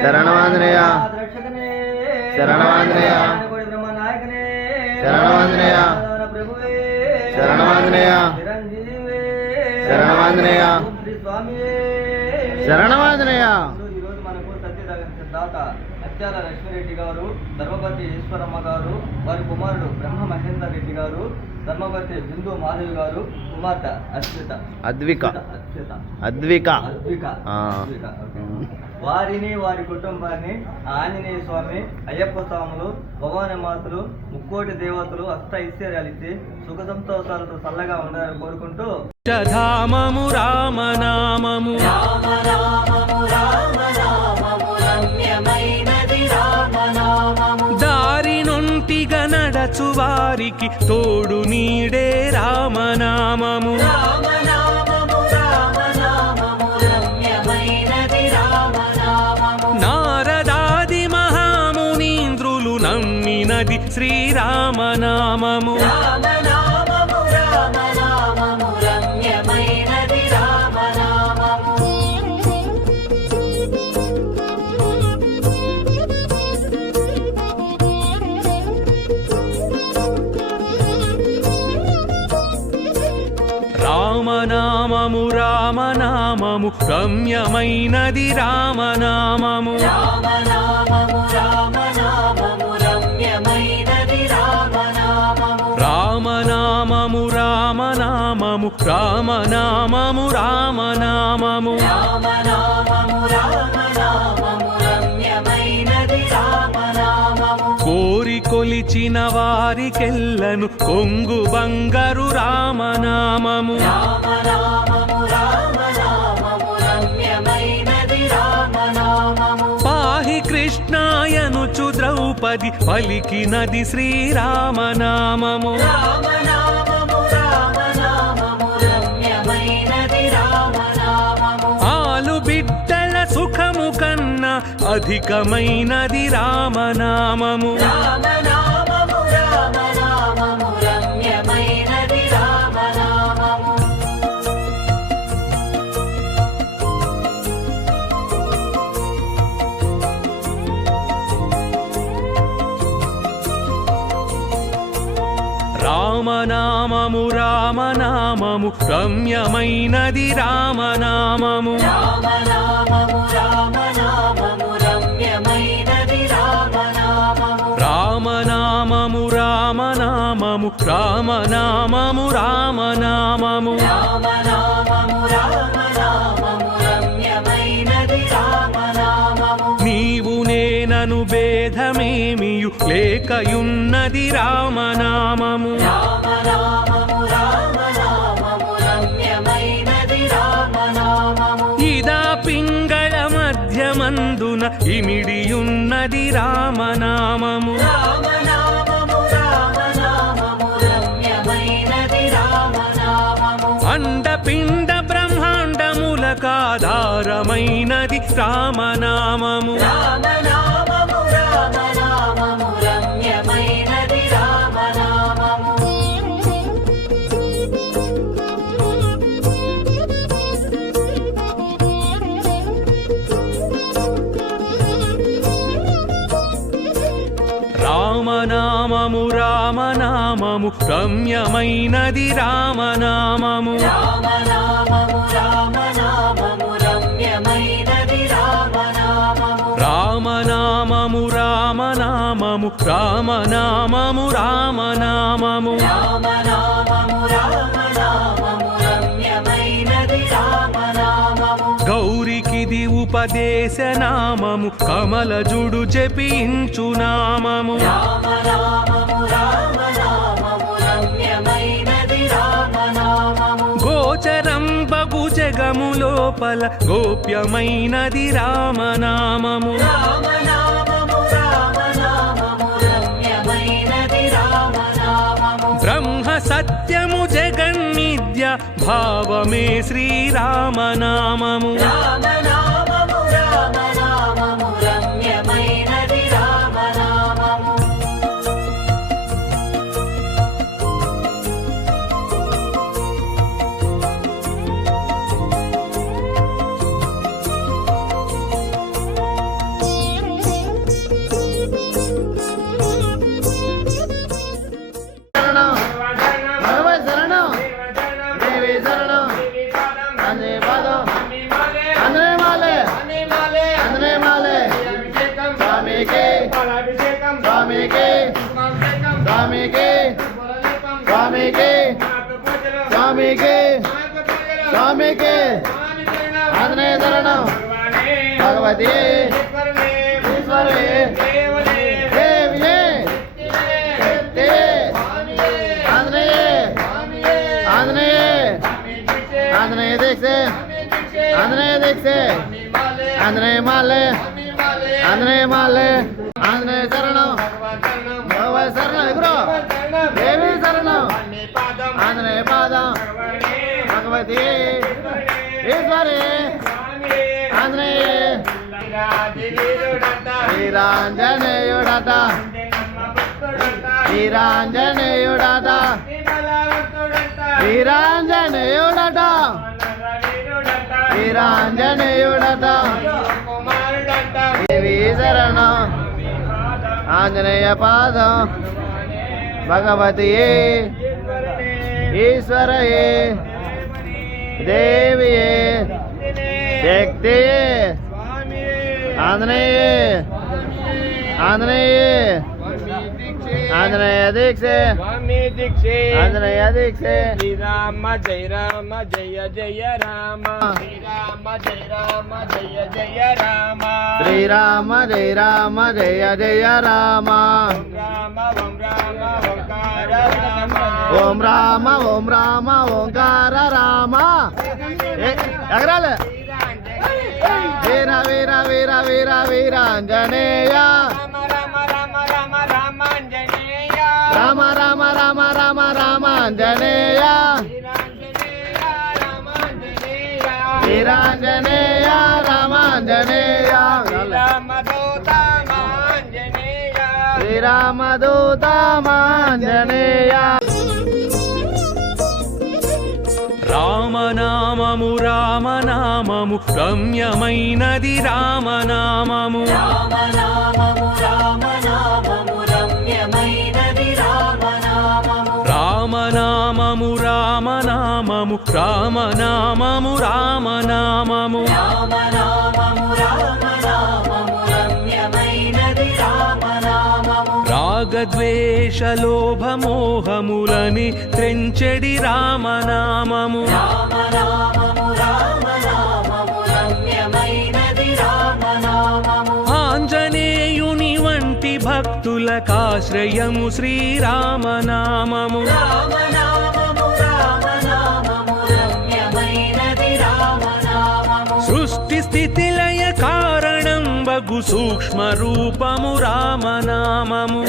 శరణమాంజనేయ శరణమాంజనేయ శరణమాంజనేయ శరణమాంజనేయ శరణమాంజనేయ శరణమాంజనేయ. ఈరోజు మనకు సత్యదాత అత్యాల లక్ష్మీరెడ్డి గారు, ధర్మపతి ఈశ్వరమ్మ గారు, వారి కుమారుడు బ్రహ్మ మహేందర్ రెడ్డి గారు, ధర్మపతి బిందు మాధవి గారు, కుమార్తె అద్విక వారిని వారి కుటుంబాన్ని ఆంజనేయ స్వామి, అయ్యప్ప స్వాములు, భగవాని మాతలు, ముక్కోటి దేవతలు అష్ట ఐశ్వర్యాలిచ్చి సుఖ సంతోషాలతో చల్లగా ఉండాలని కోరుకుంటూ ధామము రామనామము దారి నొంటిగా నడచు వారికి తోడు నీడే రామనామము. నారదాది మహామునీంద్రులు నమ్మినది శ్రీరామనామము. రామనామము రామనామము రమ్యమైనది రామనామము. రామనామము రామనామము రామనామము రామనామము. కోరి కొలిచిన వారికెల్లను కొంగు బంగారు రామనామము. పాహి కృష్ణాయనుచు ద్రౌపది పలికినది శ్రీరామనామము. ఆలు బిడ్డల సుఖము కన్నా అధికమైనది రామనామము. రామనామము రామనామము రమ్యమైనది రామనామము. రామనామము రామనామము రామనామము రామనామము. నీవు నేనను భేదమేమియు లేకయున్నది రామనామము. ఇదా పింగళ మధ్యమందున ఇమిడియున్నది రామనామము. అండపిండ బ్రహ్మాండములకాధారమైనది రామనామము. రామనామము రామనామము రమ్యమైనది రామనామము. రామనామము రామనామము రామనామము రామనామము. గౌరికిది ఉపదేశనామము కమలజుడు జపించు నామము. గోచరం బగు జగము లోపల గోప్యమైనది రామనామము. బ్రహ్మ సత్యము జగన్నిద్య భావమే శ్రీరామనామము. భగవతి ఈశ్వరే దేవియే శక్తియే ఆంజనేయే ఆంజనేయే ఆంజనేయ దీక్షే ఆంజనేయ దీక్షే ఆంజనేయ మాలే ఆంజనేయ మాలే ఆంజనేయ శరణం భగవత్ శరణం ఎగురు దేవి శరణం ఆంజనేయ పాదం భగవతి ఈశ్వరే ఆంజనేయ వీరాంజనేయుడట వీరాంజనేయుడట వీరాంజనేయుడట వీరాంజనేయుడట దేవి శరణం ఆంజనేయ పాదం భగవతియే ఈశ్వరయే దేవియే శక్తియే ఆంజనేయే ఆంజనేయే ఆంజనేయ దీక్షే ఆంజనేయ దీక్షే శ్రీరామ జయ రామ జయ జయ రామ శ్రీరామ జయ రామ జయ జయ రామ శ్రీరామ జయ రామ జయ జయ రామ రామ ఓం రామ ఓంకార రామ ఓం రామ ఓం రామ ఓంకార రామ ఎగరాలి వీర వీర వీర వీర వీరాంజనేయ రామ రామ రామ రామ రామాంజనేయ వీరాంజనేయ రామాంజనేయ శ్రీరామదూత మాంజనేయ రామనామము రామనామము రమ్యమైనది రామనామము రామనామము రామనామము రామనామము రామనామము రాగద్వేషలోభమోహములని త్రెంచెడి రామనామము ఆంజనేయుని వంటి భక్తులకాశ్రయము శ్రీరామనామము సృష్టి స్థితి లయ కారణం బగు సూక్ష్మ రూపము రామనామము